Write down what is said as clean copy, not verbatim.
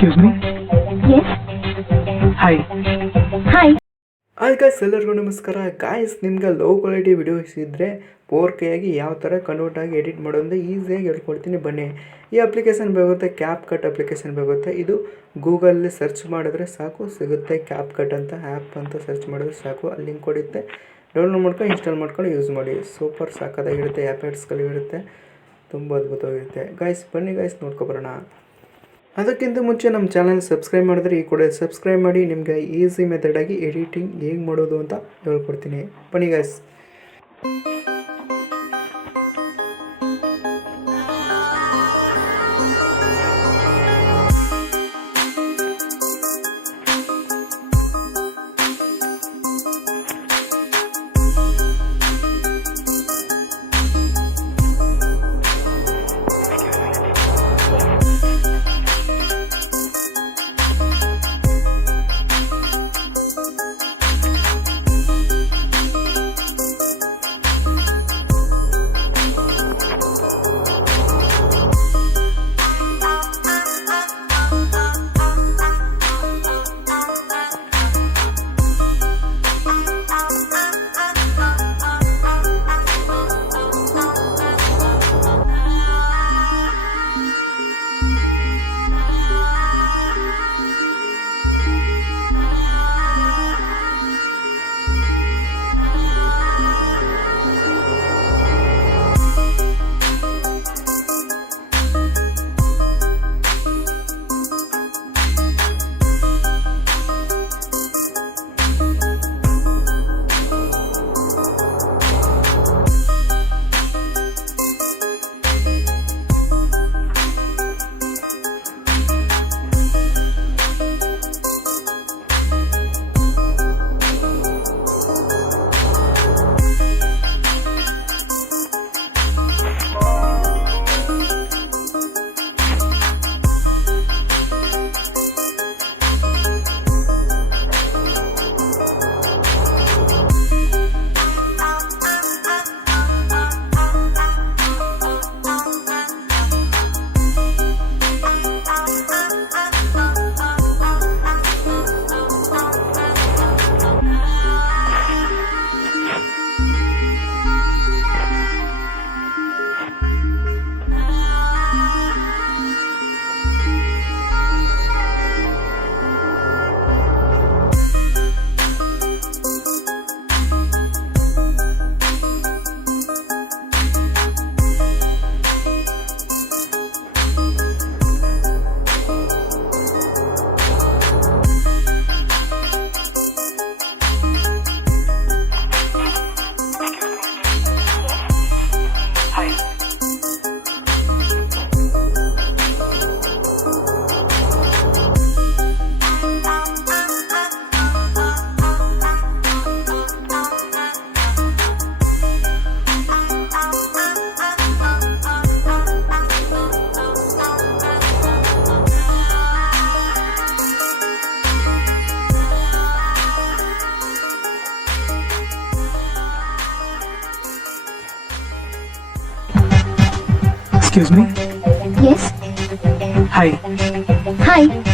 Excuse me? Yes. Hi. Hi. Hi guys, ಎಲ್ಲರಿಗೂ ನಮಸ್ಕಾರ. Guys, ನಿಮ್ಗೆ ಲೋ ಕ್ವಾಲಿಟಿ ವಿಡಿಯೋಸ್ ಇದ್ದರೆ 4K ಆಗಿ ಯಾವ ಥರ ಕನ್ವರ್ಟ್ ಆಗಿ ಎಡಿಟ್ ಮಾಡೋದು ಈಸಿಯಾಗಿ ಹೇಳ್ಕೊಡ್ತೀನಿ ಬನ್ನಿ. ಈ ಅಪ್ಲಿಕೇಶನ್ ಬೇಕಾಗುತ್ತೆ, ಕ್ಯಾಪ್ಕಟ್ ಅಪ್ಲಿಕೇಶನ್ ಬೇಕಾಗುತ್ತೆ. ಇದು ಗೂಗಲಲ್ಲಿ ಸರ್ಚ್ ಮಾಡಿದ್ರೆ ಸಾಕು ಸಿಗುತ್ತೆ. ಕ್ಯಾಪ್ಕಟ್ ಅಂತ ಆ್ಯಪ್ ಅಂತ ಸರ್ಚ್ ಮಾಡಿದ್ರೆ ಸಾಕು, ಅಲ್ಲಿ ಲಿಂಕ್ ಕೊಡುತ್ತೆ. ಡೌನ್ಲೋಡ್ ಮಾಡ್ಕೊಂಡು ಇನ್ಸ್ಟಾಲ್ ಮಾಡ್ಕೊಂಡು ಯೂಸ್ ಮಾಡಿ. ಸೂಪರ್ ಸಾಕಾಗಿರುತ್ತೆ. ಆ್ಯಪ್ಸ್ಗಳು ಇರುತ್ತೆ, ತುಂಬ ಅದ್ಭುತವಾಗಿರುತ್ತೆ. ಗಾಯ್ಸ್ ಬನ್ನಿ ಗಾಯ್ಸ್, ನೋಡ್ಕೊಬರೋಣ. ಅದಕ್ಕಿಂತ ಮುಂಚೆ ನಮ್ಮ ಚಾನಲ್ ಸಬ್ಸ್ಕ್ರೈಬ್ ಮಾಡಿದ್ರೆ ಈ ಕೂಡ ಸಬ್ಸ್ಕ್ರೈಬ್ ಮಾಡಿ. ನಿಮಗೆ ಈಸಿ ಮೆಥಡಾಗಿ ಎಡಿಟಿಂಗ್ ಹೇಗೆ ಮಾಡೋದು ಅಂತ ಹೇಳ್ಕೊಡ್ತೀನಿ. ಬನ್ನಿ guys. Excuse me? Yes. Hi. Hi.